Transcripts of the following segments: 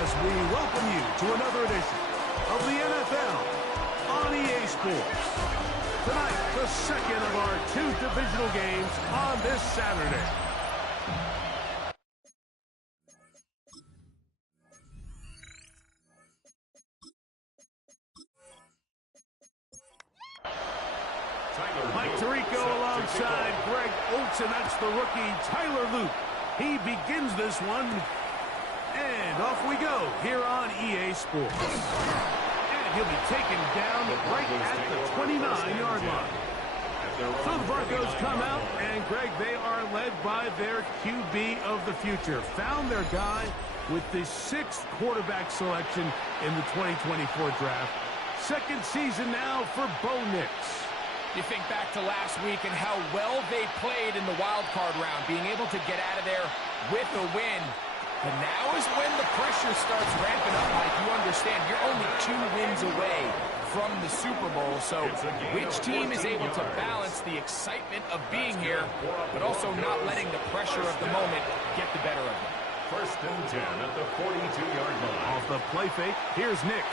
as we welcome you to another edition of the NFL on EA Sports. Tonight, the second of our two divisional games on this Saturday. Mike Tirico alongside Greg Olsen. That's the rookie Tyler Luke. He begins this one. And off we go here on EA Sports. And he'll be taken down right at the 29-yard line. So the Broncos come out, and Greg, they are led by their QB of the future. Found their guy with the 6th quarterback selection in the 2024 draft. Second season now for Bo Nix. You think back to last week and how well they played in the wild card round, being able to get out of there with a win. But now is when the pressure starts ramping up, Mike. You understand you're only 2 wins away from the Super Bowl. So which team is able to balance the excitement of being here, but also not letting the pressure of the moment get the better of them? First and 10 at the 42-yard line. Off the play fake, here's Nix.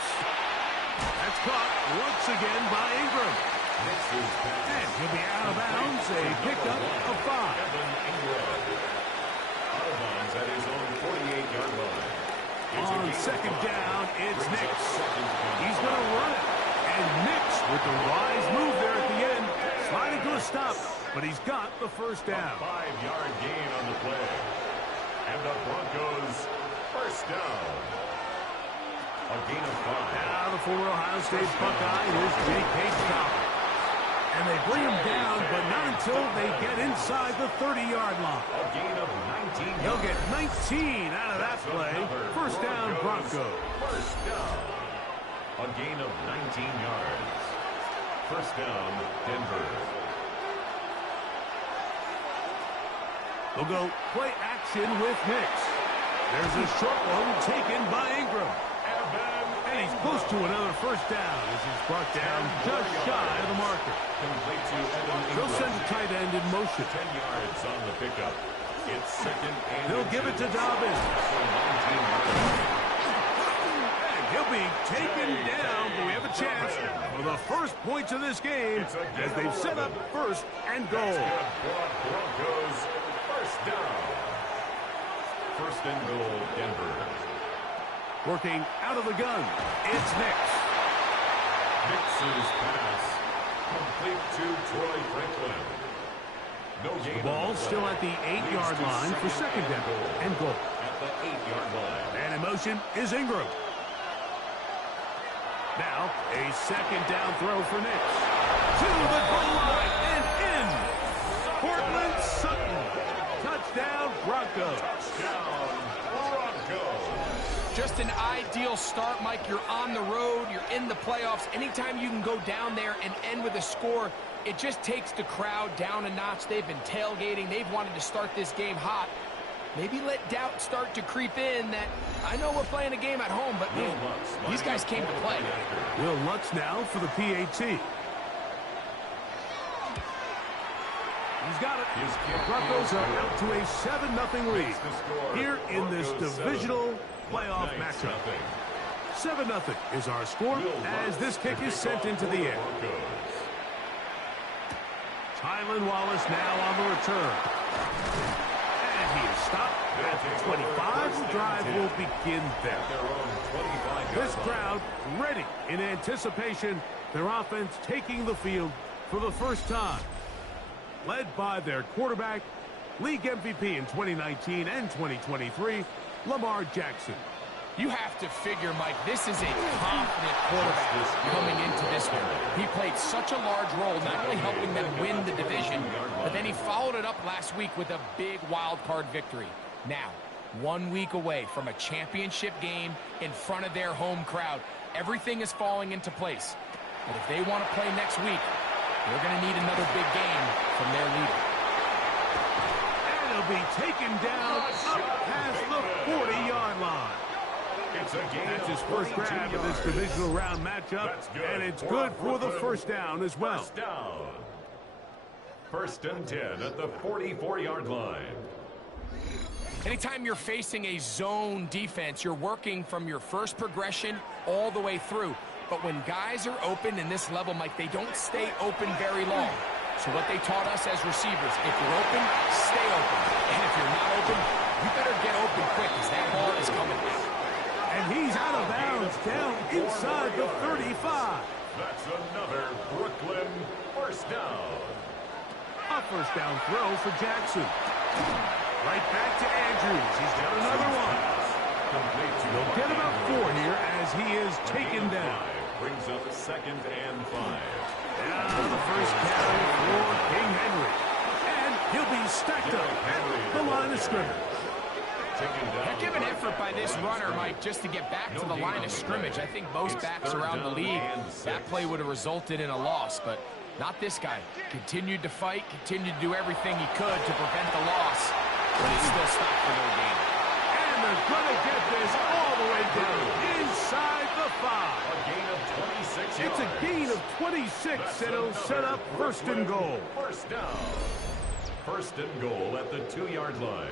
That's caught once again by Ingram. And he'll be out of bounds, a pickup of 5. Out of bounds at his own 48-yard line. On second down, it's Nix. He's going to run it. And Nix with the wise move there at the end, sliding to a stop, but he's got the first down. A 5-yard gain on the play. And the Broncos first down. A gain of 5. Now the former Ohio State Buckeye is J.K. Dobbins. And they bring him down, but not until they get inside the 30-yard line. A gain of 19. He'll get 19 out of that play. First down, Broncos. First down. A gain of 19 yards. First down, Denver. We'll go play action with Nix. There's a short one taken by Ingram. And he's close to another first down as he's brought down just shy of the marker. Complete to Evan Ingram. They'll send the tight end in motion. 10 yards on the pickup. It's second and they'll give it to Dobbins. And he'll be taken down, but we have a chance for the first points of this game as they've set up first and goal. Broncos first down. First and goal, Denver. Working out of the gun, it's Nix. Nix's pass complete to Troy Franklin. No gain. The ball still at the 8-yard line for second down and goal. At the 8-yard line. And in motion is Ingram. Now a second down throw for Nix. To the goal line and in. Cortland Sutton. Touchdown, Broncos. Touchdown, Broncos. Just an ideal start, Mike. You're on the road. You're in the playoffs. Anytime you can go down there and end with a score, it just takes the crowd down a notch. They've been tailgating. They've wanted to start this game hot. Maybe let doubt start to creep in that I know we're playing a game at home, but man, these guys came to play. Will Lutz now for the PAT. He's got it. The Broncos are out to a 7-0 lead here in this divisional playoff matchup. 7-0 is our score as this kick is sent into the air. Tylan Wallace now on the return. And he is stopped at the 25. The drive will begin there. This crowd ready in anticipation. Their offense taking the field for the first time. Led by their quarterback, league MVP in 2019 and 2023, Lamar Jackson. You have to figure, Mike, this is a confident quarterback coming into this one. He played such a large role, not only helping them win the division, but then he followed it up last week with a big wild card victory. Now, 1 week away from a championship game in front of their home crowd. Everything is falling into place. But if they want to play next week, they're going to need another big game from their leader. And he'll be taken down up past the 40-yard line. That's his first grab of this divisional round matchup, and it's good for the first down as well. First and 10 at the 44-yard line. Anytime you're facing a zone defense, you're working from your first progression all the way through. But when guys are open in this level, Mike, they don't stay open very long. So what they taught us as receivers, if you're open, stay open. And if you're not open, you better get open quick because that ball is coming out. And he's out of bounds down inside the 35. That's another Brooklyn first down. A first down throw for Jackson. Right back to Andrews. He's got another one. He'll get about 4 here as he is taken down. Brings up 2nd and 5. Now the first carry for King Henry. And he'll be stacked up at the line of scrimmage. Heck of an effort by this runner, Mike, just to get back to the line of scrimmage. I think most backs around the league, that play would have resulted in a loss, but not this guy. Continued to fight, continued to do everything he could to prevent the loss, but he still stopped for no gain. And they're going to get this all the way down inside the 5. A gain of 26 yards. It's a gain of 26, and it'll set up first and goal. First down. First and goal at the 2-yard line.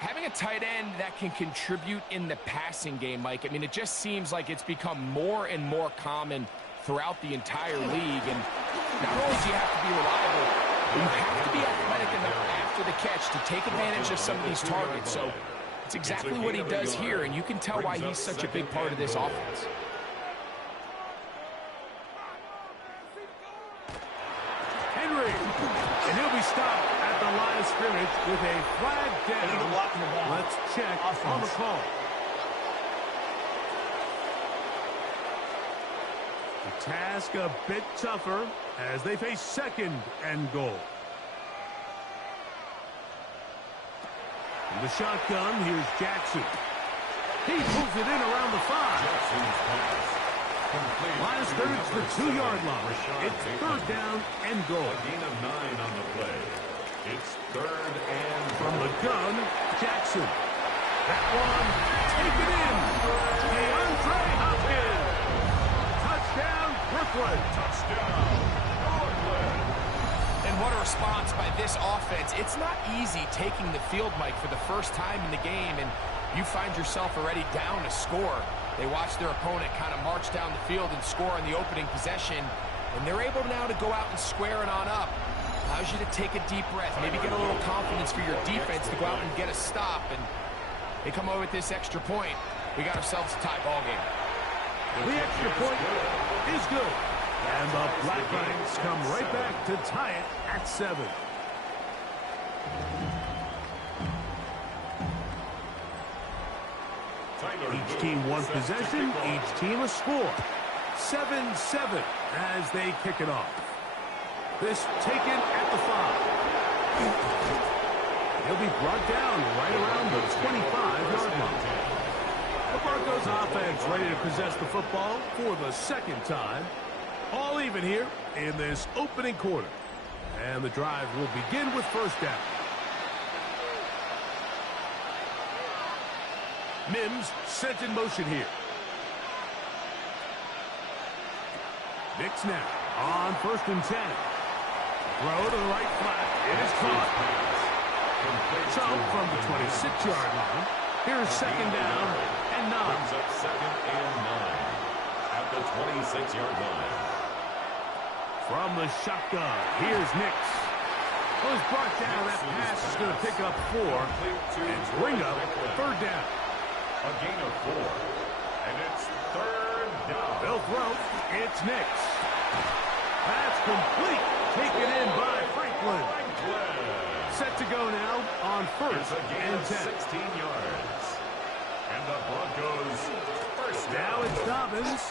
Having a tight end that can contribute in the passing game, Mike, I mean, it just seems like it's become more and more common throughout the entire league. And not only do you have to be reliable, you have to be athletic enough after the catch to take advantage of some of these targets. So it's exactly what he does here, and you can tell why he's such a big part of this offense. Henry, and he'll be stopped at the line of scrimmage with a flag down. Let's check on the call. The task a bit tougher as they face 2nd and goal. In the shotgun, here's Jackson. He pulls it in around the 5. Line of scrimmage, the 2-yard line. It's 3rd down and goal. A gain of 9 on the play. It's 3rd and from the gun, Jackson. That one taken in. DeAndre Hopkins. Touchdown, Brooklyn. Touchdown, Brooklyn. And what a response by this offense. It's not easy taking the field, Mike, for the first time in the game, and you find yourself already down a score. They watch their opponent kind of march down the field and score on the opening possession, and they're able now to go out and square it on up. Allows you to take a deep breath, maybe get a little confidence for your defense to go out and get a stop, and they come away with this extra point. We got ourselves a tie ball game. The extra point is good, and the Black Knights come right back to tie it at 7. Each team one possession, each team a score. 7-7 as they kick it off. This taken at the 5. He'll be brought down right around the 25-yard line. The Broncos offense ready to possess the football for the 2nd time. All even here in this opening quarter. And the drive will begin with first down. Mims sent in motion here. Nix now on 1st and 10. Throw to the right flat. It is caught. So from the 26-yard line, here's 2nd down and 9. Brings up 2nd and 9 at the 26-yard line. From the shotgun, here's Nix. Well, he's brought down. That pass is going to pick up 4 and bring up 3rd down. A gain of 4. And it's 3rd down. They'll throw. It's Nix. That's complete. Taken in by Franklin. Set to go now on 1st and 10. 16 yards. And the Broncos first down. Now it's Dobbins.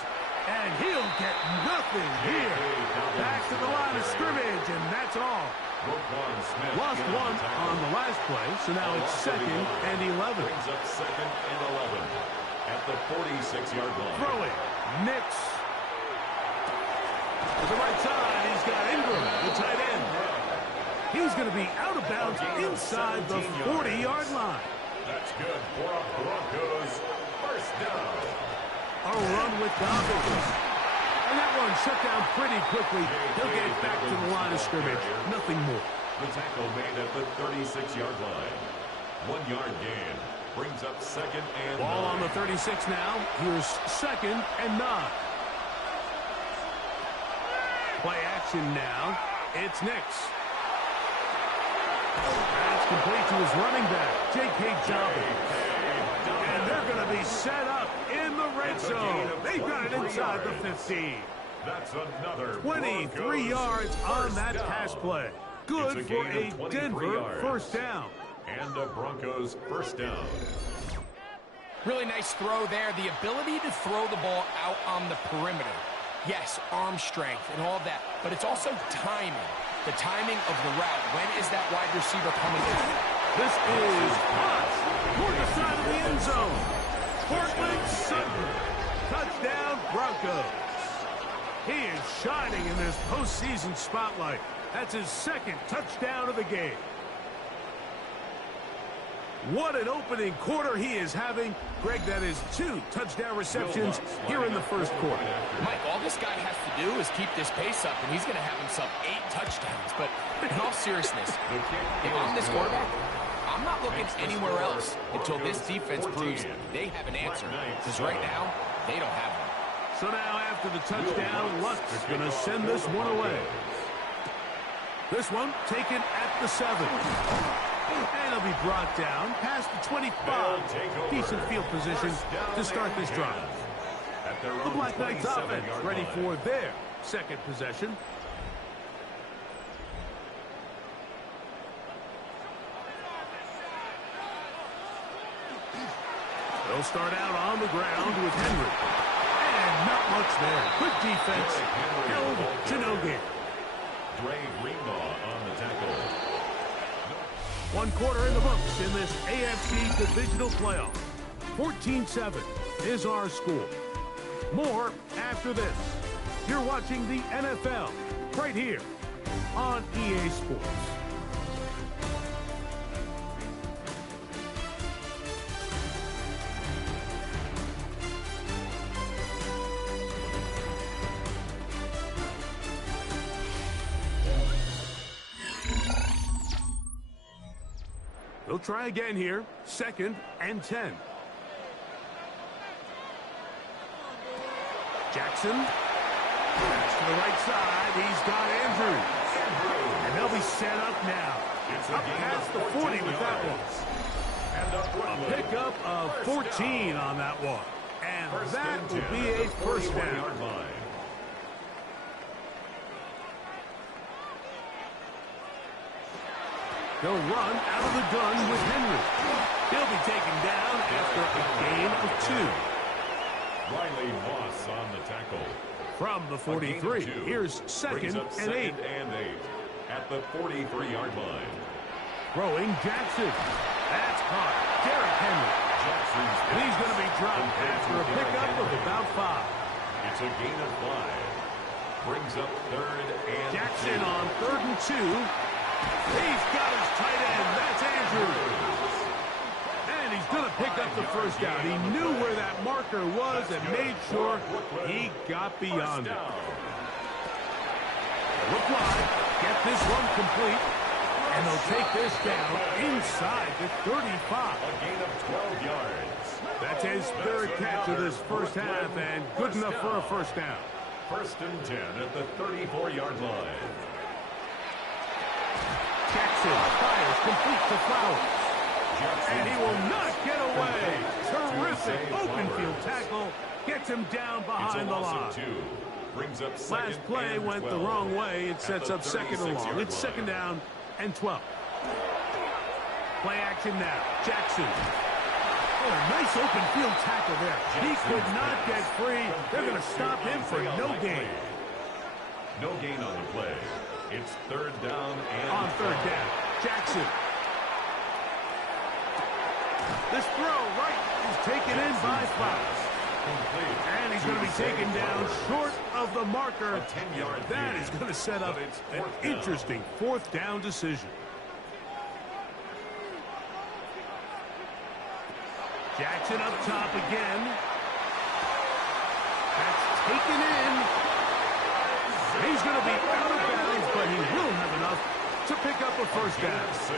And he'll get nothing here. Back to the line of scrimmage, and that's all. Lost 1 on the last play, so now it's 2nd and 11. Brings up 2nd and 11 at the 46-yard line. Throwing, Nix. To the right side, he's got Ingram, the tight end. He's going to be out of bounds inside the 40-yard line. That's good for a Broncos first down. A run with Dobbins. And that one shut down pretty quickly. He'll get back to the line of scrimmage. Nothing more. The tackle made at the 36-yard line. 1 yard gain. Brings up second and Ball 9. on the 36 now. Here's second and 9. Play action now. It's Nix. That's complete to his running back, J.K. Dobbins. And they're going to be set up in the red zone. They've got it inside the 15. That's another 23 Broncos yards on first that down. pass play. Good for a Denver first down. And a Broncos first down. Really nice throw there. The ability to throw the ball out on the perimeter. Yes, arm strength and all of that, but it's also timing. The timing of the route. When is that wide receiver coming in? This is Potts toward the side of the end zone. Portland Sutton. Touchdown, Broncos. He is shining in this postseason spotlight. That's his second touchdown of the game. What an opening quarter he is having. Greg, that is 2 touchdown receptions here in the first quarter. Mike, all this guy has to do is keep this pace up, and he's going to have himself 8 touchdowns. But in all seriousness, if I'm this quarterback, I'm not looking anywhere else until this defense proves they have an answer. Because right now, they don't have one. So now after the touchdown, Luck's going to send this one away. This one taken at the 7. And he'll be brought down past the 25. Decent field position to start this drive. The Black Knights offense ready for their second possession. They'll start out on the ground with Henry. And not much there. Good defense. Held to no gain. Dre Greenlaw on the tackle. 1 quarter in the books in this AFC divisional playoff. 14-7 is our score. More after this. You're watching the NFL right here on EA Sports. They'll try again here. 2nd and 10. Jackson. Pass to the right side. He's got Andrews. And they'll be set up now. Up past the 40 with that one. A pickup of 14 on that one. And that will be a first down. They'll run out of the gun with Henry. He'll be taken down after a gain of 2. Riley Moss on the tackle. From the 43, here's 2nd and 8. At the 43-yard line. Throwing Jackson. That's caught. Derrick Henry. And he's going to be dropped after a pickup of about 5. It's a gain of 5. Brings up 3rd and Jackson on 3rd and 2. He's got his tight end. That's Andrews. And he's going to pick up the first down. He knew where that marker was and made sure he got beyond it. Look wide. Get this one complete. And they'll take this down inside the 35. A gain of 12 yards. That's his 3rd catch of this first half and good enough for a first down. 1st and 10 at the 34-yard line. Jackson fires complete to Flowers. And he will not get away. Terrific open field tackle. Gets him down behind the line. Brings up Last play went the wrong way. It sets up 2nd and long. It's 2nd down and 12. Play action now. Jackson. Oh, nice open field tackle there. He could not get free. They're going to stop him for no gain. No gain on the play. It's 3rd down and on 3rd down. Jackson. This throw right is taken in by Flowers. And he's going to be taken down short of the marker. That is going to set up an interesting 4th down decision. Jackson up top again. That's taken in. He's going to be out of bounds, but he will have enough to pick up a first down. 6.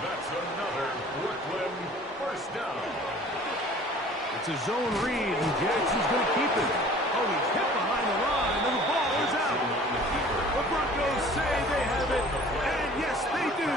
That's another Brooklyn first down. It's a zone read, and Jackson's going to keep it. Oh, he's hit behind the line, and the ball is out. The Broncos say they have it, and yes, they do.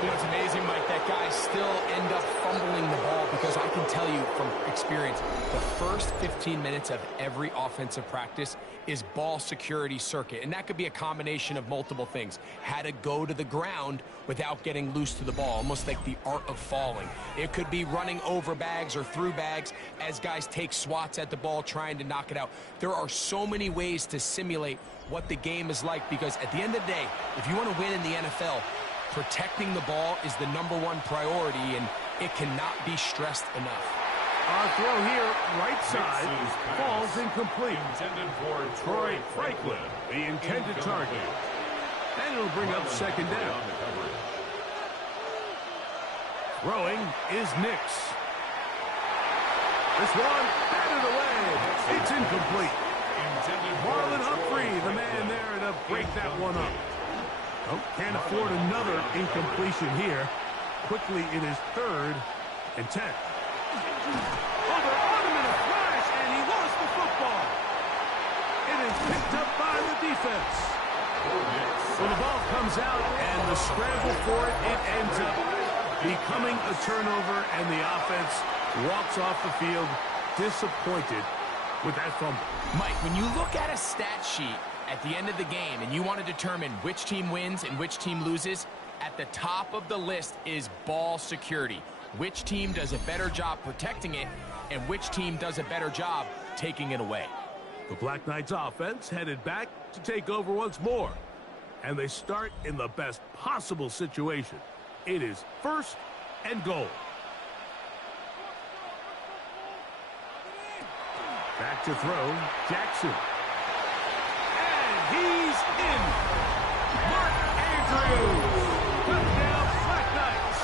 You know, it's amazing, Mike, that guys still end up fumbling the ball because I can tell you from experience, the first 15 minutes of every offensive practice is ball security circuit, and that could be a combination of multiple things. How to go to the ground without getting loose to the ball, almost like the art of falling. It could be running over bags or through bags as guys take swats at the ball trying to knock it out. There are so many ways to simulate what the game is like because at the end of the day, if you want to win in the NFL, protecting the ball is the #1 priority, and it cannot be stressed enough. Our throw here, right side, falls incomplete. Intended for Troy Franklin, the intended target. And it'll bring up second down. Throwing is Nix. This one, batted away. It's incomplete. Marlon Humphrey, the man there to break that one up. Oh, can't afford another incompletion here. Quickly, it is 3rd and 10. Over on him in a flash, and he lost the football. It is picked up by the defense. So the ball comes out, and the scramble for it, it ends up becoming a turnover, and the offense walks off the field disappointed with that fumble. Mike, when you look at a stat sheet at the end of the game and you want to determine which team wins and which team loses, at the top of the list is ball security. Which team does a better job protecting it and which team does a better job taking it away. The Black Knights offense headed back to take over once more. And they start in the best possible situation. It is 1st and goal. Back to throw, Jackson. And he's in. Mark Andrews. Touchdown, Black Knights.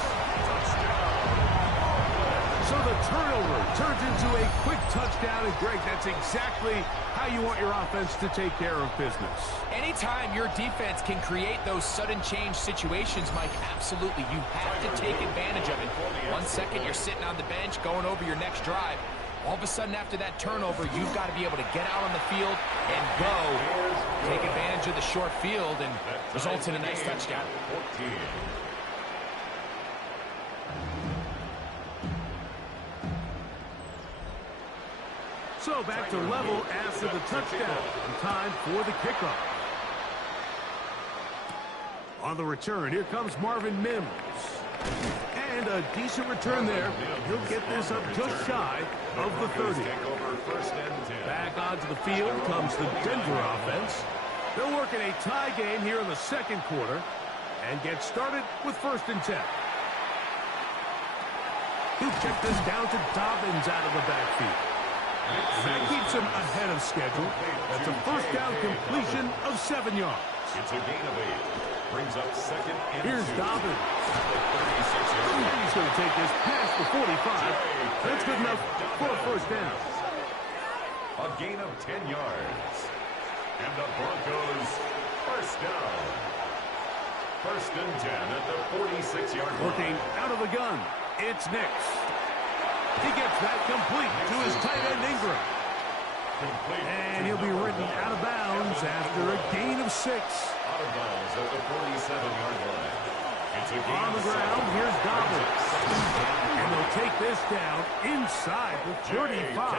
So the turnover turns into a quick touchdown. And Greg, that's exactly how you want your offense to take care of business. Anytime your defense can create those sudden change situations, Mike, absolutely, you have to take advantage of it. 1 second, you're sitting on the bench, going over your next drive. All of a sudden, after that turnover, you've got to be able to get out on the field and go. Take advantage of the short field and results in a nice touchdown. So back to level after the touchdown. Time for the kickoff. On the return, here comes Marvin Mims. And a decent return there. He'll get this up just shy of the 30. Back onto the field comes the Denver offense. They'll work in a tie game here in the second quarter and get started with 1st and 10. He'll check this down to Dobbins out of the backfield. That keeps him ahead of schedule. That's a first down completion of 7 yards. It's a gain of 8. Brings up 2nd and 2. Here's Dobbins. He's going to take this past the 45. That's good enough for a first down. A gain of 10 yards. And the Broncos first down. 1st and 10 at the 46-yard line. Working out of the gun, it's Nix. He gets that complete to his tight end Ingram. And he'll be ridden out of bounds after a gain of 6. Out of bounds at the 47-yard line. It's a gain on the ground, here's Dobbins. And they'll take this down inside the 35.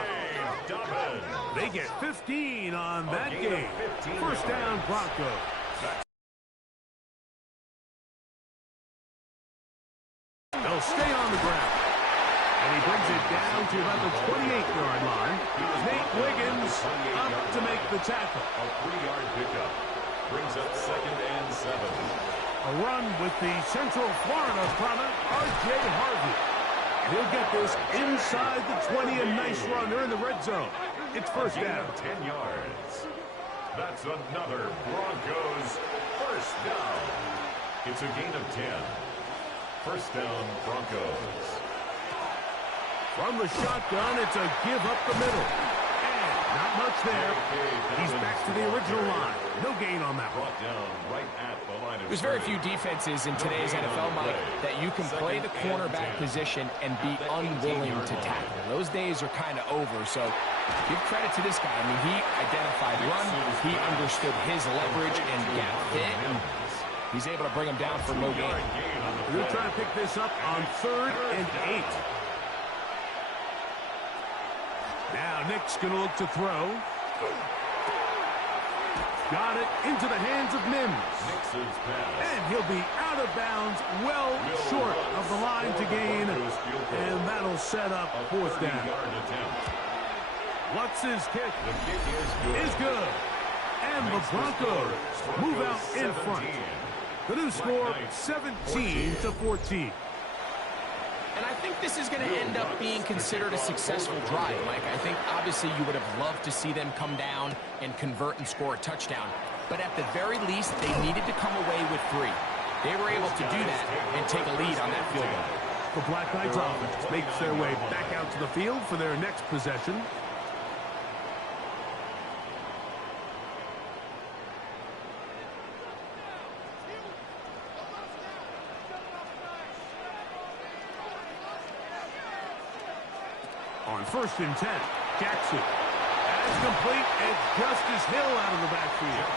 They get 15 on that game. First down, Broncos. They'll stay on the ground. And he brings it down to about the 28-yard line. Nate Wiggins up to make the tackle. A 3-yard pickup. Brings up 2nd and 7. A run with the Central Florida product, R.J. Harvey. He'll get this inside the 20, a nice run. They're in the red zone. It's first down. 10 yards. That's another Broncos first down. It's a gain of 10. First down, Broncos. From the shotgun, it's a give up the middle. And Not much there. He's back to the original line. No gain on that one. There's very few defenses in today's NFL, Mike, that you can play the cornerback position and be unwilling to tackle. Those days are kind of over, so give credit to this guy. I mean, he identified run, he understood his leverage and gap hit, and he's able to bring him down for no gain. They're trying to pick this up on 3rd and 8. Now Nick's going to look to throw. Got it into the hands of Mims. And he'll be out of bounds, well short of the line to gain. And that'll set up 4th down. Watson's kick is good. And the Broncos move out in front. The new score, 17-14. And I think this is going to end up being considered a successful drive, Mike. I think obviously you would have loved to see them come down and convert and score a touchdown. But at the very least, they needed to come away with 3. They were able to do that and take a lead on that field goal. The Black Knights offense makes their way back out to the field for their next possession. On 1st and 10, Jackson. That's complete, and Justice Hill out of the backfield.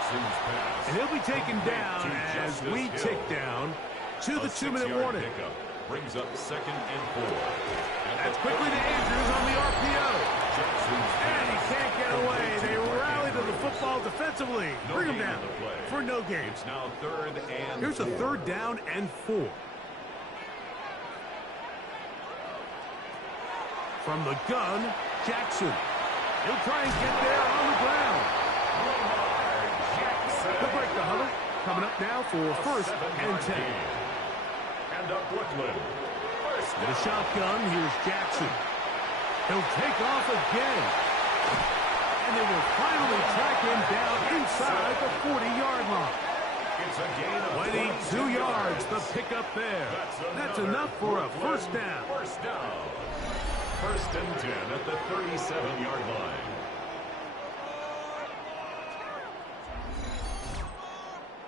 And he'll be taken down as we tick down to the 2-minute warning. Brings up 2nd and 4. That's quickly to Andrews on the RPO. And he can't get away. They rally to the football defensively. Bring him down for no gain. It's now 3rd and 4. Here's a 3rd down and 4. From the gun, Jackson. He'll try and get there on the ground. He'll break the huddle. Coming up now for 1st and 10. And up Brooklyn. With a shotgun, here's Jackson. He'll take off again. And they will finally track him down inside the 40-yard line. It's a gain of 22 yards, the pickup there. That's enough for a 1st down. 1st and 10 at the 37-yard line.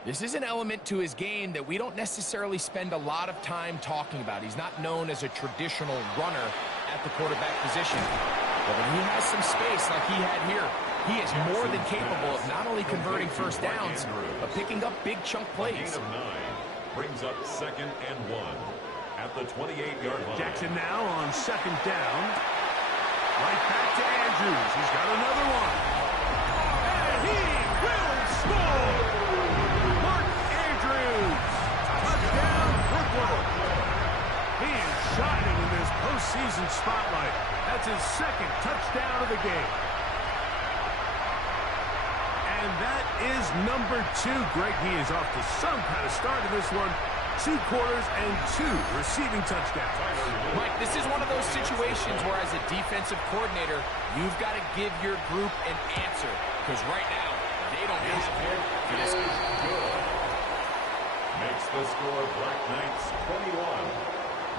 This is an element to his game that we don't necessarily spend a lot of time talking about. He's not known as a traditional runner at the quarterback position. But when he has some space like he had here, he is more than capable of not only converting 1st downs, but picking up big chunk plays. Gain of 9 brings up 2nd and 1. At the 28-yard line. Jackson now on 2nd down. Right back to Andrews. He's got another one. And he will score! Mark Andrews. Touchdown, Brooklyn. He is shining in this postseason spotlight. That's his 2nd touchdown of the game. And that is number 2. Greg, he is off to some kind of start in this one. 2 quarters and 2 receiving touchdowns. Mike, this is one of those situations where as a defensive coordinator, you've got to give your group an answer. Because right now, they don't have support for this guy. Makes the score Black Knights 21.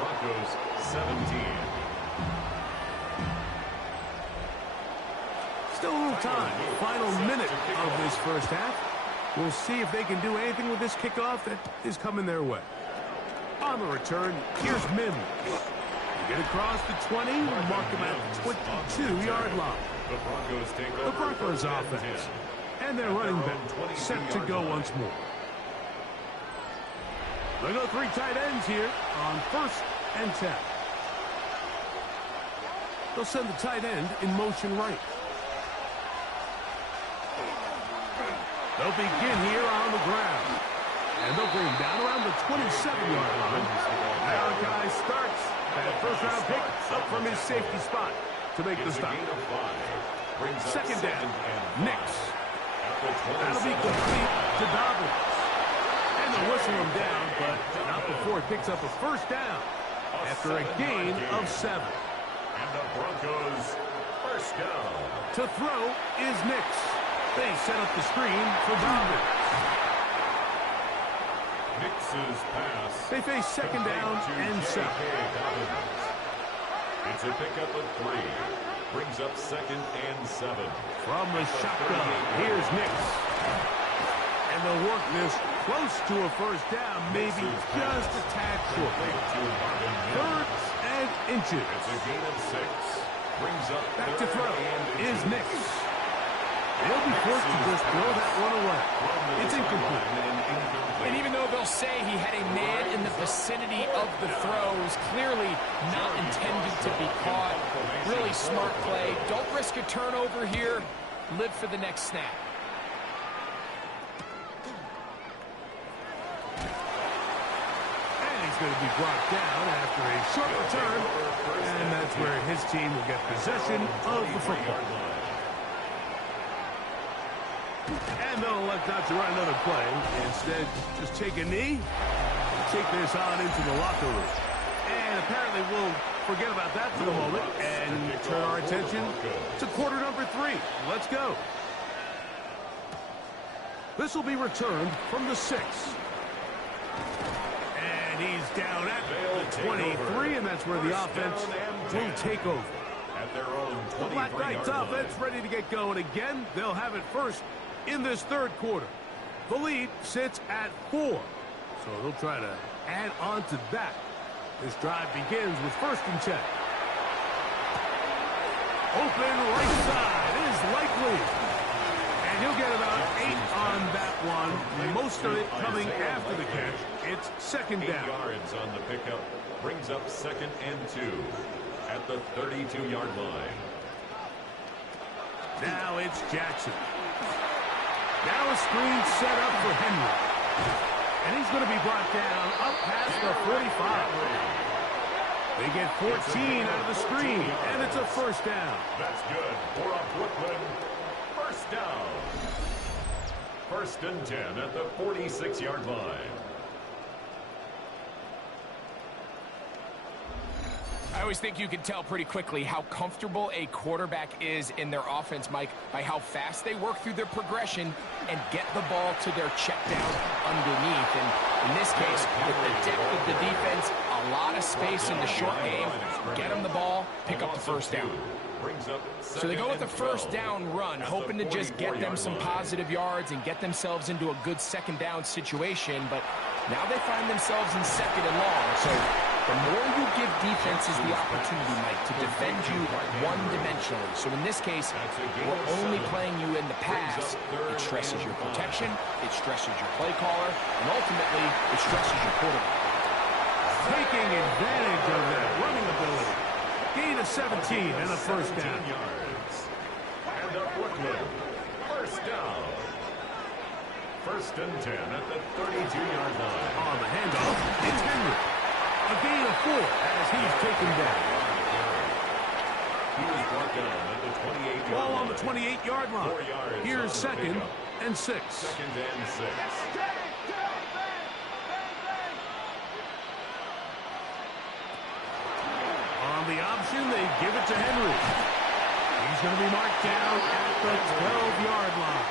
Broncos 17. Still a little time. Final minute of this 1st half. We'll see if they can do anything with this kickoff that is coming their way. On the return, here's Mims. Get across the 20, mark him at the 22-yard line. The Broncos offense. And their running back set to go once more. They go 3 tight ends here on 1st and 10. They'll send the tight end in motion right. They'll begin here on the ground. And they'll bring him down around the 27-yard line. Now a guy starts that 1st-round pick up from his safety spot to make the stop. 2nd down, Nix. That'll be complete to Dobbins. And they'll whistle him down, but not before he picks up a 1st down after a gain of 7. And the Broncos 1st down. To throw is Nix. They set up the screen for Dobbins. Nix's pass. They face 2nd down and 7. It's a pickup of 3. brings up 2nd and 7. From the shotgun, here's Nix. And they'll work this close to a first down, maybe just a tad short. 3rd and inches. It's a gain of 6. Brings up back to throw is Nix. They'll be forced to just throw that one away. It's incomplete. And even though they'll say he had a man in the vicinity of the throws, clearly not intended to be caught. Really smart play. Don't risk a turnover here. Live for the next snap. And he's going to be brought down after a short return. And that's where his team will get possession of the football. And they'll elect not to run another play. Instead, just take a knee, take this on into the locker room. And apparently we'll forget about that for the moment and turn our attention to quarter number 3. Let's go. This will be returned from the 6. And he's down at the 23, and that's where the offense will take over. At their own 23-yard The Black Knights offense ready to get going again. They'll have it first in this 3rd quarter. The lead sits at 4. So they'll try to add on to that. This drive begins with 1st and 10. Open right side is likely. And he'll get about 8 on that one. Most of it coming after the catch. It's 2nd down. 8 yards on the pickup. Brings up 2nd and 2 at the 32-yard line. Now it's Jackson. Now a screen set up for Henry. And he's going to be brought down up past the 45. They get 14 out of the screen, and it's a 1st down. That's good for a Brooklyn 1st down. 1st and 10 at the 46-yard line. I always think you can tell pretty quickly how comfortable a quarterback is in their offense, Mike, by how fast they work through their progression and get the ball to their check down underneath. And in this case, with the depth of the defense, a lot of space in the short game, get them the ball, pick up the 1st down. So they go with the 1st down run, hoping to just get them some positive yards and get themselves into a good 2nd down situation. But now they find themselves in 2nd and long. So the more you give defenses the opportunity, Mike, to defend you one-dimensionally. So in this case, we're only playing you in the pass. It stresses your protection, it stresses your play caller, and ultimately, it stresses your quarterback. Taking advantage of that running ability. Gain of 17 and a 1st down. And a Brooklyn 1st down. 1st and 10 at the 32-yard line. On the handoff, it's Henry. A gain of 4 as he's taken down. He was brought down at the 28-yard line. Ball on the 28-yard line. 4 yards. Here's 2nd and 6. 2nd and 6. On the option, they give it to Henry. He's going to be marked down at the 12-yard line.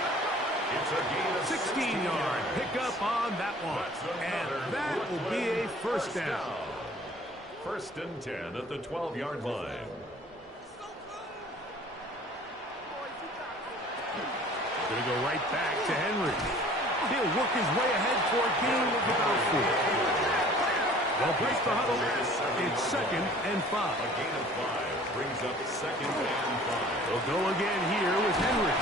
It's a gain of 16-yard pickup on that one. And that will be a 1st down. 1st and 10 at the 12-yard line. Going to go right back to Henry. He'll work his way ahead for a gain of about 4. They'll break the huddle. It's 2nd and 5. A gain of 5 brings up 2nd and 5. They'll go again here with Henry.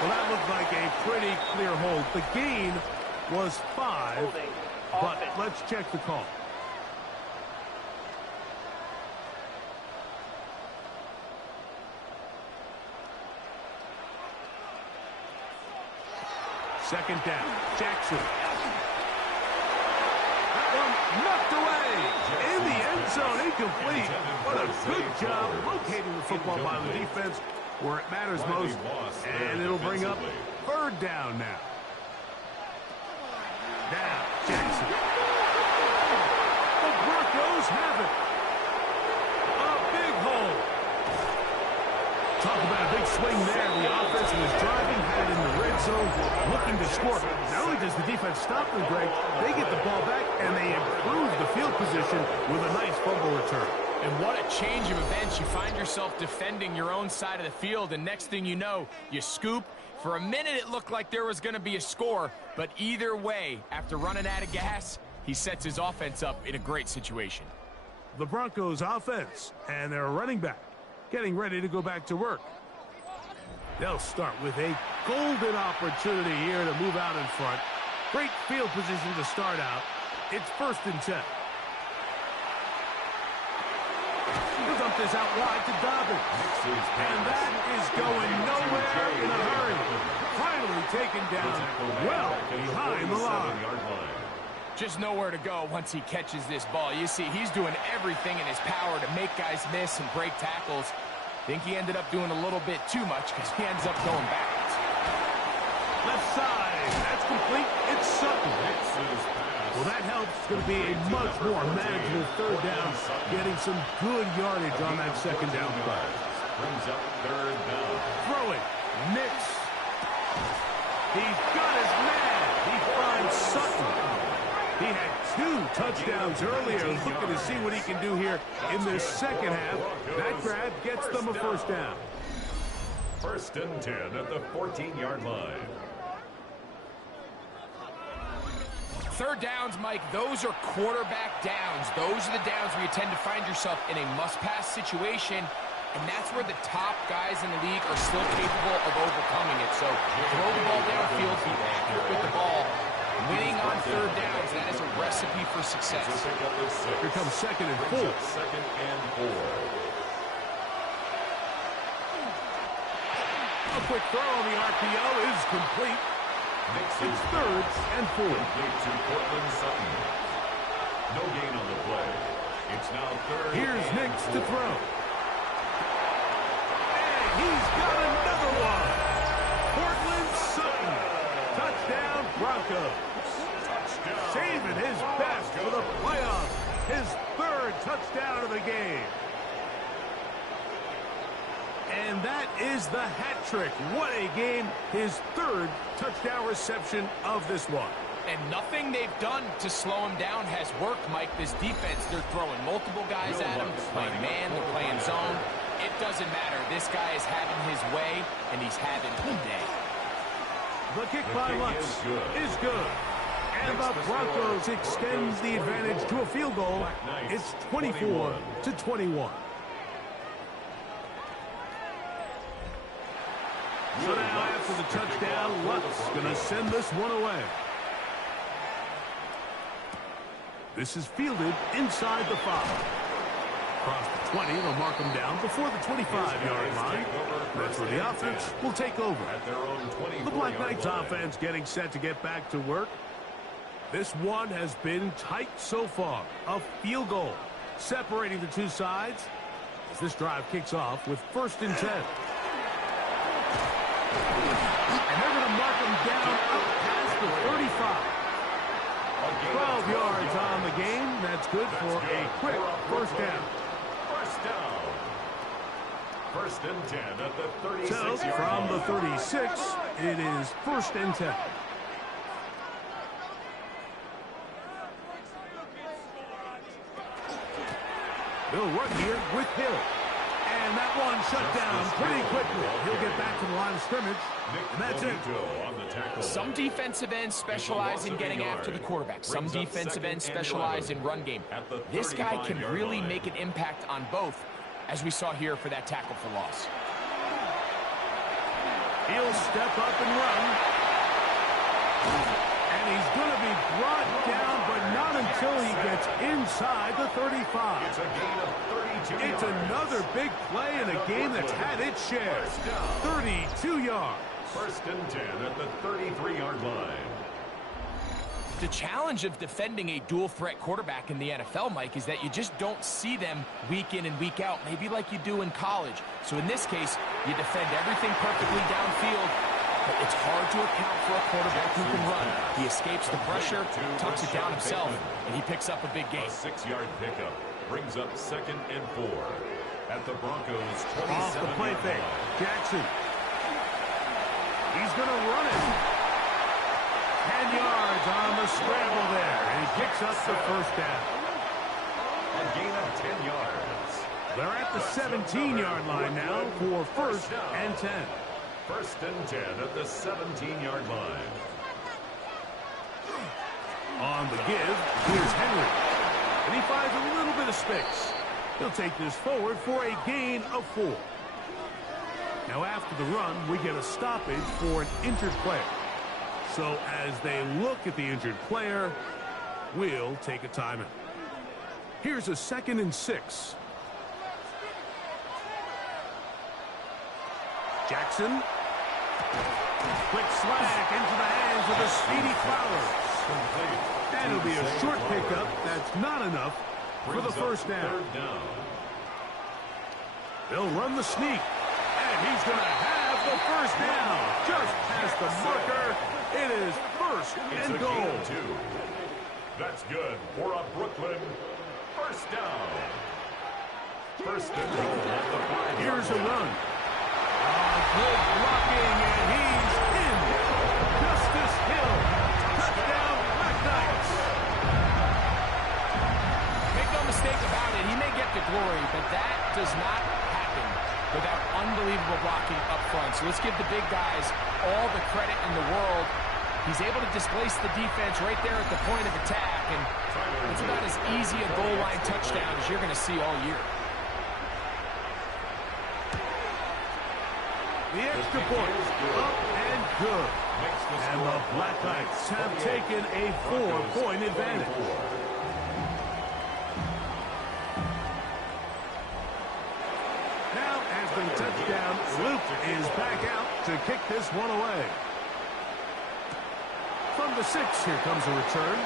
Well, that looked like a pretty clear hold. The gain was 5, but let's check the call. Second down, Jackson. That one knocked away in the end zone, incomplete. What a good job locating the football by the defense where it matters most. And it'll bring up 3rd down now. Now, Jackson. The Broncos have it. A big hole. Talk about a big swing there. The offense was driving, had it in the red zone, looking to score. Not only does the defense stop them, Greg, they get the ball back, and they improve the field position with a nice fumble return. And what a change of events. You find yourself defending your own side of the field, and next thing you know, you scoop. For a minute, it looked like there was going to be a score, but either way, after running out of gas, he sets his offense up in a great situation. The Broncos offense and their running back getting ready to go back to work. They'll start with a golden opportunity here to move out in front. Great field position to start out. It's 1st and 10. He'll dump this out wide to Dobbins. And that is going nowhere in a hurry. Finally taken down well behind the line. Just nowhere to go once he catches this ball. You see, he's doing everything in his power to make guys miss and break tackles. Think he ended up doing a little bit too much because he ends up going backwards. Left side. That's complete. It's Sutton. Well, that helps. It's going to be a much more manageable 3rd down, getting some good yardage on that 2nd down play. Brings up 3rd down. Throwing. Nix. He's got his man. He finds Sutton. He had 2 touchdowns earlier. Looking to see what he can do here in this 2nd half. That grab gets them a 1st down. 1st and 10 at the 14-yard line. 3rd downs, Mike, those are quarterback downs. Those are the downs where you tend to find yourself in a must-pass situation, and that's where the top guys in the league are still capable of overcoming it. So throw the ball downfield, be accurate with the ball. Winning on 3rd downs, that is a recipe for success. Here comes 2nd and 4. 2nd and 4. A quick throw on the RPO is complete. It's 3rd and 4. Complete to Cortland Sutton. No gain on the play. It's now 3rd. Here's Nix to throw. And he's got another one. Cortland Sutton. Touchdown, Broncos. Saving his best for the playoffs. His 3rd touchdown of the game. And that is the hat trick. What a game. His 3rd touchdown reception of this one. And nothing they've done to slow him down has worked, Mike. This defense, they're throwing multiple guys at him. They're playing man, they're playing zone. It doesn't matter. This guy is having his way, and he's having a day. The kick by Lutz is good. And the Broncos extends the advantage to a field goal. It's 24-21. So now after the touchdown, Lutz going to send this one away. This is fielded inside the 5. Across the 20, they'll mark him down before the 25-yard line. That's where the offense will take over. The Black Knights offense getting set to get back to work. This one has been tight so far. A field goal separating the two sides as this drive kicks off with 1st and 10. And they're going to mark him down up past the 35. 12 yards on the game. That's good for a quick 1st down. 1st and 10 at the 36. So from the 36, it is 1st and 10. They'll run here with Hill. And that one shut down pretty quickly. He'll get back to the line of scrimmage, and that's it. Some defensive ends specialize in getting after the quarterback. Some defensive ends specialize in run game. This guy can really make an impact on both, as we saw here for that tackle for loss. He'll step up and run. And he's going to be brought down, but not until he gets inside the 35. It's a gain of 32 It's another big play in a game that's had its share. 32 yards. 1st and 10 at the 33-yard line. The challenge of defending a dual-threat quarterback in the NFL, Mike, is that you just don't see them week in and week out, maybe like you do in college. So in this case, you defend everything perfectly downfield, but it's hard to account for a quarterback who can run. He escapes the pressure, tucks it down himself, and he picks up a big gain. A 6-yard pickup brings up 2nd and 4 at the Broncos' 27. Off the play fake. Jackson. He's going to run it. 10 yards on the scramble there, and he picks up the 1st down. A gain of 10 yards. They're at the 17-yard line now for first and 10. First and 10 at the 17-yard line. On the give, here's Henry. And he finds a little bit of space. He'll take this forward for a gain of 4. Now after the run, we get a stoppage for an injured player. So as they look at the injured player, we'll take a timeout. Here's a 2nd and 6. Jackson. Quick slack into the hands of the speedy Flowers. And it'll be a short pickup. That's not enough for the first down. They'll run the sneak. And he's going to have the first down. Just past the marker. It is first and goal. That's good for a Brooklyn first down. First and goal at the 5. Here's a run. Good blocking, and he's in. Justice Hill. Touchdown, Black Knights. Make no mistake about it, he may get the glory, but that does not happen without unbelievable blocking up front. So let's give the big guys all the credit in the world. He's able to displace the defense right there at the point of attack, and it's about as easy a goal line touchdown as you're going to see all year. The extra point, up and good. And the Black Knights have taken a 4-point advantage. Now, after the touchdown, Luke is back out to kick this one away. From the 6, here comes a return.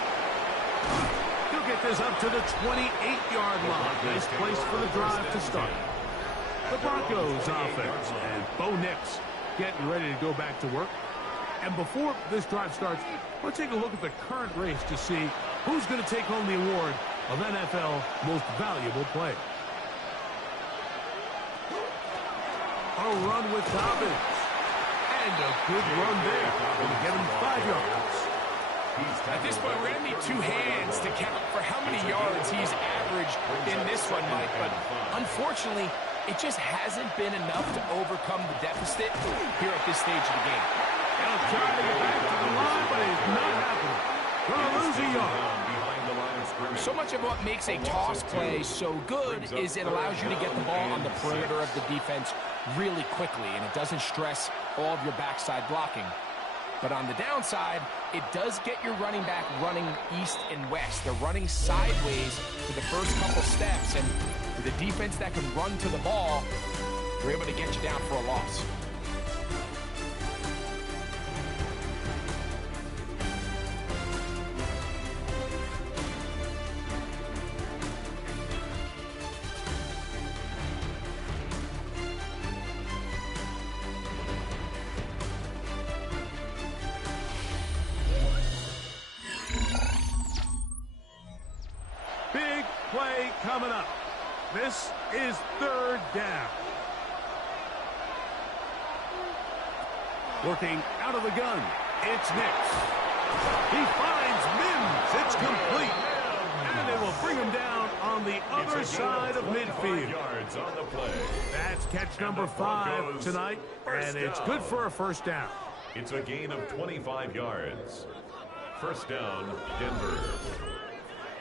He'll get this up to the 28-yard line. Nice place for the drive to start. The Broncos offense, and Bo Nix getting ready to go back to work. And before this drive starts, let's take a look at the current race to see who's going to take home the award of NFL Most Valuable Player. A run with Dobbins. And a good run there. Going to get him 5 yards. At this point, we're going to need 2 hands to count for how many yards he's averaged in this one, Mike. But unfortunately, it just hasn't been enough to overcome the deficit here at this stage of the game. He'll try to get back to the line, but it's not happening. Going to lose a yard. So much of what makes a toss play so good is it allows you to get the ball on the perimeter of the defense really quickly, and it doesn't stress all of your backside blocking. But on the downside, it does get your running back running east and west. They're running sideways for the first couple steps, and with a defense that can run to the ball, they're able to get you down for a loss. Big play coming up. This is 3rd down. Working out of the gun. It's Nix. He finds Mims. It's complete. And it will bring him down on the other side of midfield. That's catch number 5 tonight, and it's good for a first down. It's a gain of 25 yards. First down, Denver.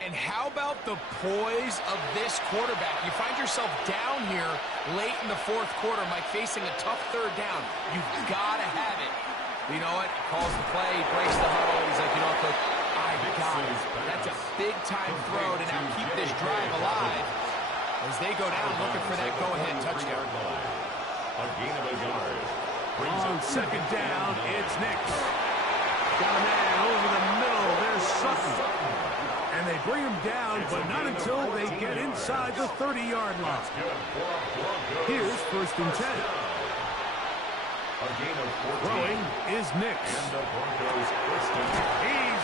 And how about the poise of this quarterback? You find yourself down here late in the 4th quarter, Mike, facing a tough 3rd down. You've got to have it. You know what? Calls the play, breaks the huddle. He's like, you know what, Coach? I got it. That's a big-time throw to now keep this drive alive as they go down looking for that go-ahead touchdown. A gain of a yard. On 2nd down, it's Nix. Got a man over the middle. There's Sutton. And they bring him down, but not until they get inside the 30-yard line. Here's 1st and 10. Throwing is Nix. He's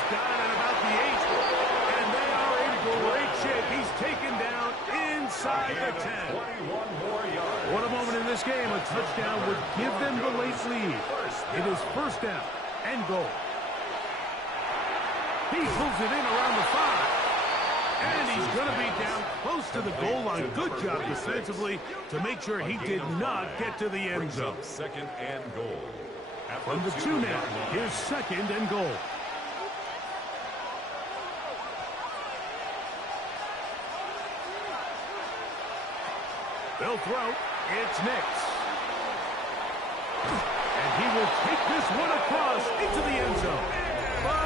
got it at about the 8. And they are in great shape. He's taken down inside the 10. What a moment in this game. A touchdown would give them the late lead. It is 1st down and goal. He pulls it in around the 5. And he's going to be down close to the goal line. Good job defensively to make sure he did not get to the end zone. Second and goal. From the 2 now, here's second and goal. They'll throw. It's Nix. And he will take this one across into the end zone. Bo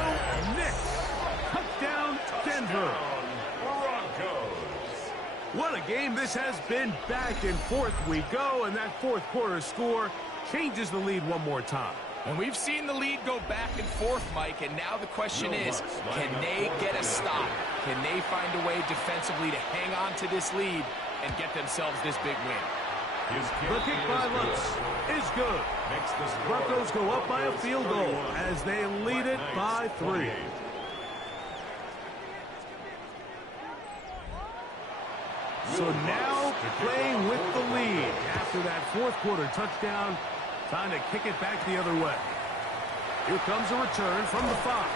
Nix. Touchdown, Denver. Broncos. What a game this has been. Back and forth we go, and that fourth quarter score changes the lead one more time. And we've seen the lead go back and forth, Mike, and now the question is, can they get a stop? Can they find a way defensively to hang on to this lead and get themselves this big win? The kick by Lutz is good. Broncos go up by a field goal as they lead it by 3. So now playing with the lead after that fourth quarter touchdown. Time to kick it back the other way. Here comes a return from the 5.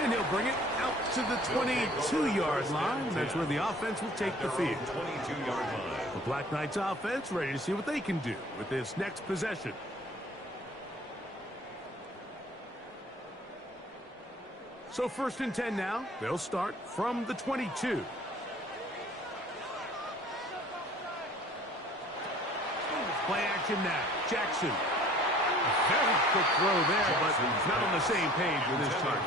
And he'll bring it out to the 22-yard line. That's where the offense will take the field. 22-yard line. The Black Knights offense ready to see what they can do with this next possession. So first and 10 now. They'll start from the 22. Play action now. Jackson. Very quick throw there, but not on the same page with his target.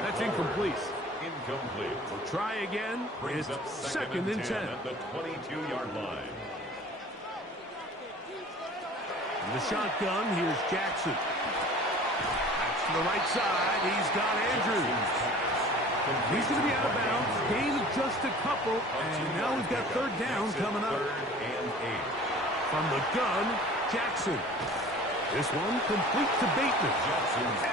That's incomplete. Incomplete. We'll try again. It's second and 10. At the 22-yard line. In the shotgun, here's Jackson. That's to the right side. He's got Andrews. He's going to be out of bounds. Gain of just a couple. And now we've got third down coming up. Third and 8. From the gun, Jackson. This one complete to Bateman.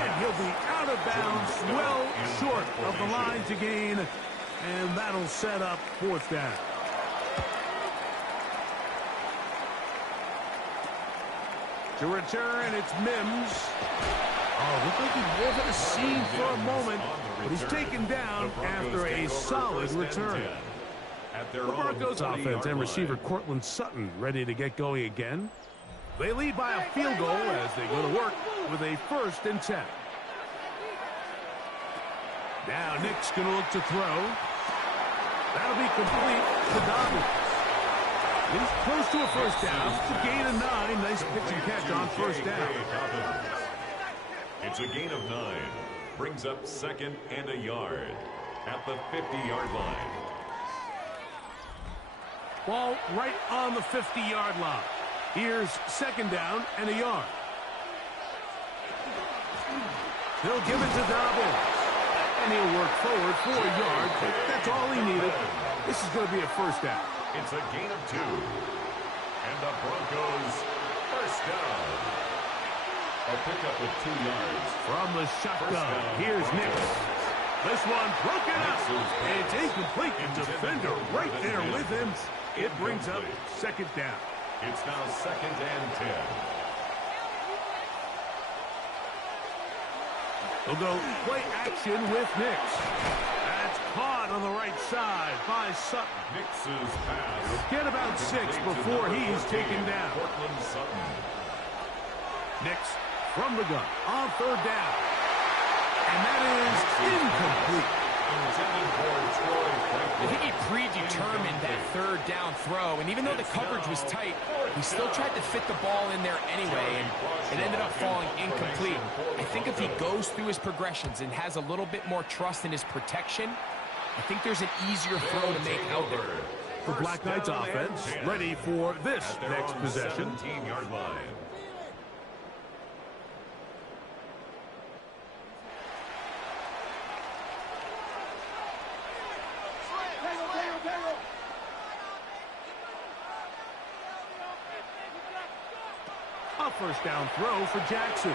And he'll be out of bounds, well short of the line to gain. And that'll set up fourth down. To return, it's Mims. Oh, looked like he was at a scene for a moment, but he's taken down after a solid return. The Broncos offense and receiver Cortland Sutton ready to get going again. They lead by a field goal as they go to work with a first and 10. Now Nick's going to look to throw. That'll be complete to Dobbins. He's close to a first down. It's a gain of 9. Nice pitch and catch on first down. It's a gain of 9. Brings up second and a yard at the 50-yard line. Ball right on the 50-yard line. Here's second down and a yard. He'll give it to Dobbins. And he'll work forward for a yard. That's all he needed. This is going to be a first down. It's a gain of 2. And the Broncos first down. A pickup of 2 yards. From the shotgun, here's Nick. This one broken up. It's incomplete. Defender right there with him. It brings up second down. It's now second and 10. They'll go play action with Nix. That's caught on the right side by Sutton. Nix's pass. Get about 6 before he's taken down. Cortland Sutton. Nix from the gun on third down. And that is incomplete. I think he predetermined that third down throw, and even though the coverage was tight, he still tried to fit the ball in there anyway, and it ended up falling incomplete. I think if he goes through his progressions and has a little bit more trust in his protection, I think there's an easier throw to make out there. The Black Knights offense ready for this next possession. 17-yard line. A first down throw for Jackson.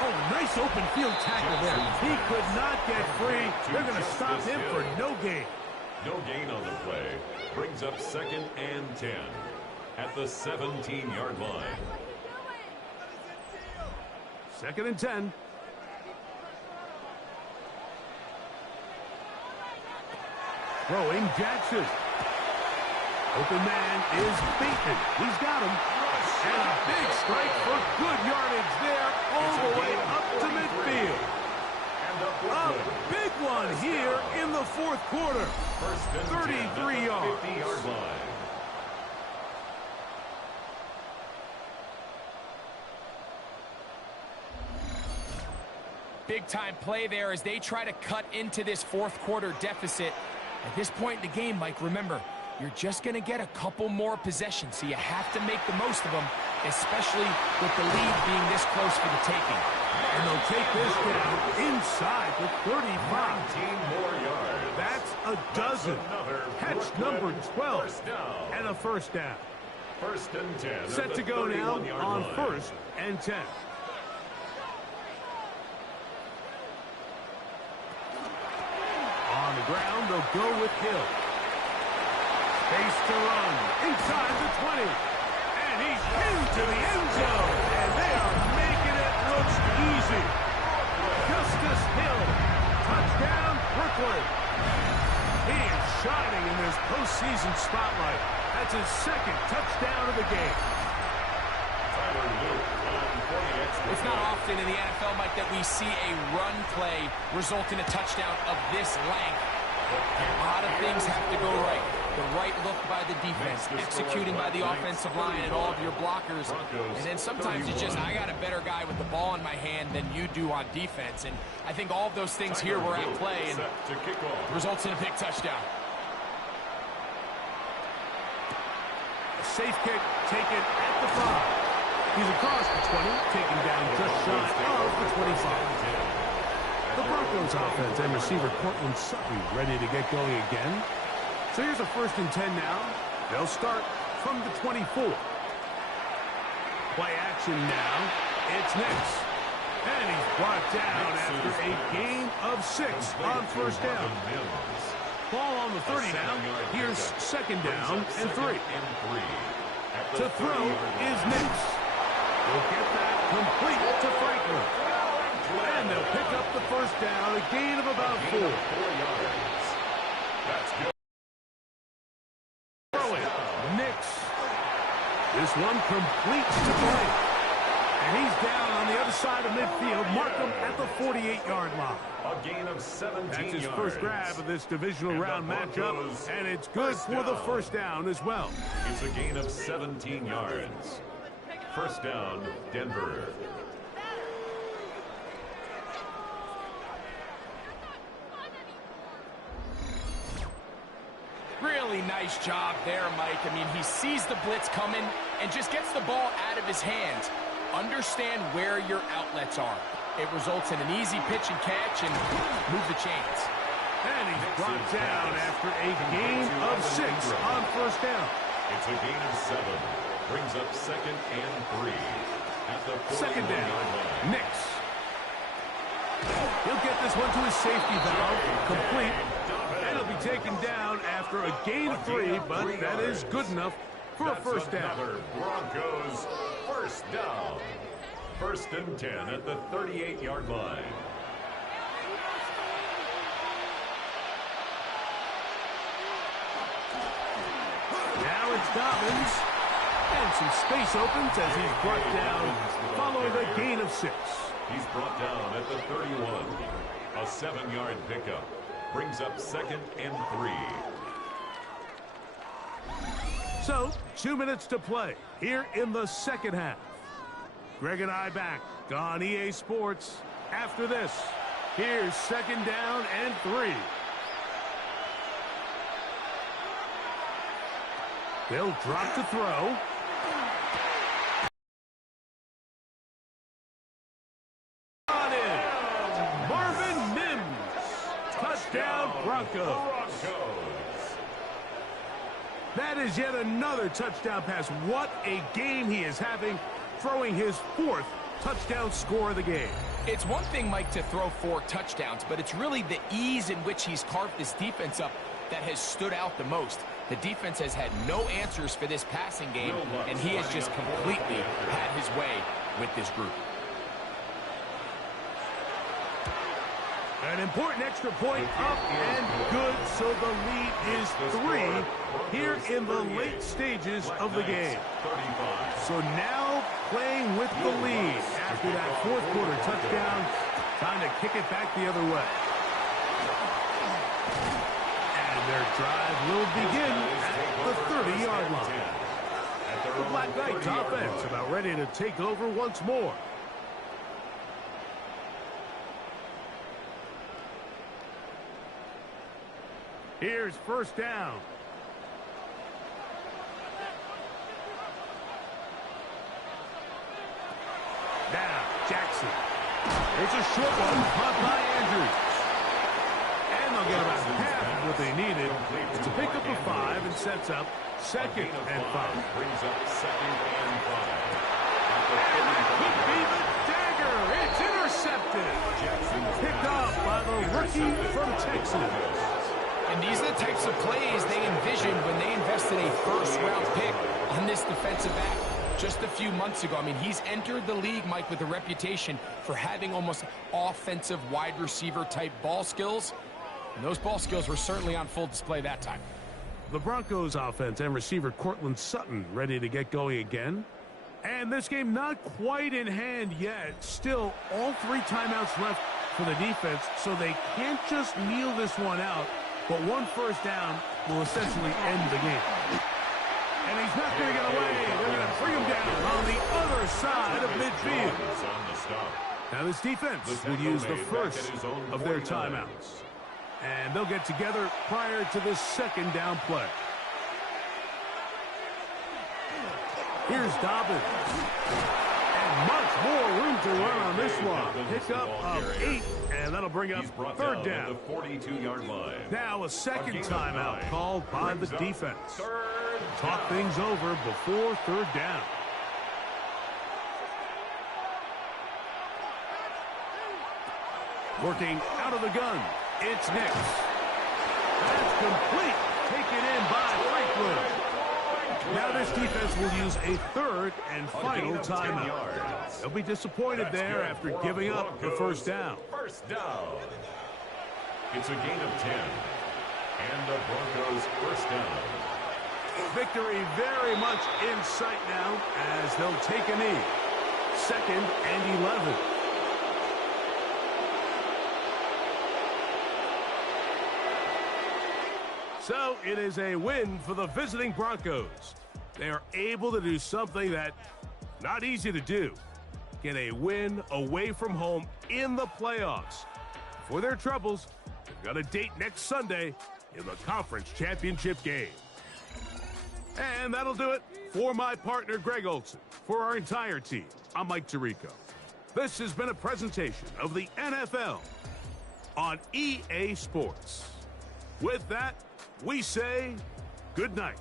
Oh, nice open field tackle there. He could not get free. They're going to stop him for no gain. No gain on the play. Brings up second and 10 at the 17-yard line. Second and 10. Throwing Jackson. Open man is Bateman. He's got him. And a big strike for good yardage there all the way up to midfield. A big one here in the fourth quarter. 33 yards. Big-time play there as they try to cut into this fourth quarter deficit. At this point in the game, Mike, remember, you're just going to get a couple more possessions, so you have to make the most of them, especially with the lead being this close for the taking. And they'll take this down inside the 35. 19 more yards. That's a dozen. Catch number 12. And a first down. First and 10. Set to go now on first and 10. On the ground, they'll go with Hill. Space to run inside the 20. And he's into the end zone. And they are making it look easy. Justice Hill. Touchdown, Brooklyn. He is shining in this postseason spotlight. That's his second touchdown of the game. It's not often in the NFL, Mike, that we see a run play result in a touchdown of this length. A lot of things have to go right. The right look by the defense, executing by the offensive line and all of your blockers. And then sometimes it's just, I got a better guy with the ball in my hand than you do on defense. And I think all of those things here were at play and results in a big touchdown. A safe kick taken at the 5. He's across the 20, taken down just shy of the 25. The Broncos offense and receiver Cortland Sutton ready to get going again. So here's a first and 10 now. They'll start from the 24. Play action now. It's Nix. And he's brought down after a gain of 6 on first down. Ball on the 30 now. Here's second down and 3. To throw is Nix. We'll get that complete to Franklin. And they'll pick up the first down, a gain of about 4. That's good. Throwing, Nix. This one complete to play. And he's down on the other side of midfield. Mark him at the 48-yard line. A gain of 17 That's his yards. first grab of this divisional round matchup. And it's good for the first down as well. It's a gain of 17 yards. First down, Denver. Really nice job there, Mike. I mean, he sees the blitz coming and just gets the ball out of his hands. Understand where your outlets are. It results in an easy pitch and catch and move the chains. And he's brought down after a gain of 6 on first down. It's a gain of 7. Brings up second and 3. At the second down, Nix. He'll get this one to his safety valve, complete, and he'll be taken down after a gain of 3, but that is good enough for a first down. Broncos first down. First and 10 at the 38-yard line. Now it's Dobbins. And some space opens as he's brought down following a gain of 6. He's brought down at the 31. A 7-yard pickup. Brings up second and 3. So, 2 minutes to play here in the second half. Greg and I back on EA Sports. After this, here's second down and 3. They'll drop to throw. On in. Marvin Mims. Touchdown, Broncos. That is yet another touchdown pass. What a game he is having, throwing his 4th touchdown score of the game. It's one thing, Mike, to throw 4 touchdowns, but it's really the ease in which he's carved this defense up that has stood out the most. The defense has had no answers for this passing game, and he has just completely had his way with this group. An important extra point up and good, so the lead is 3 here in the late stages of the game. So now playing with the lead after that fourth quarter touchdown, time to kick it back the other way. And their drive will begin at the 30-yard line. The Black Knights offense about ready to take over once more. Here's first down. Now, Jackson. It's a short one, caught by Andrews. And they'll get about half of what they needed to pick up a 5 and sets up second and 5. Brings up second and 5. And that could be the dagger. It's intercepted. Picked off by the rookie from Texas. And these are the types of plays they envisioned when they invested a first-round pick on this defensive back just a few months ago. I mean, he's entered the league, Mike, with a reputation for having almost offensive wide receiver type ball skills. And those ball skills were certainly on full display that time. The Broncos offense and receiver Cortland Sutton ready to get going again. And this game not quite in hand yet. Still, all 3 timeouts left for the defense, so they can't just kneel this one out. But one first down will essentially end the game. And he's not going to get away. They're going to bring him down on the other side of midfield. Now this defense will use the first of their timeouts. And they'll get together prior to this second down play. Here's Dobbins. And much more room to run on this one. Pick up of 8, and that'll bring up third down. The 42-yard line. Now a second timeout called by the defense. Talk things over before third down. Working out of the gun. It's Nix. That's complete. Taken in by Franklin. Now this defense will use a third and final timeout. They'll be disappointed there after giving up the first down. First down. It's a gain of 10. And the Broncos first down. Victory very much in sight now as they'll take a knee. Second and 11. So it is a win for the visiting Broncos. They are able to do something that not easy to do. Get a win away from home in the playoffs. For their troubles, they've got a date next Sunday in the conference championship game. And that'll do it for my partner, Greg Olson. For our entire team, I'm Mike Tirico. This has been a presentation of the NFL on EA Sports. With that, we say good night.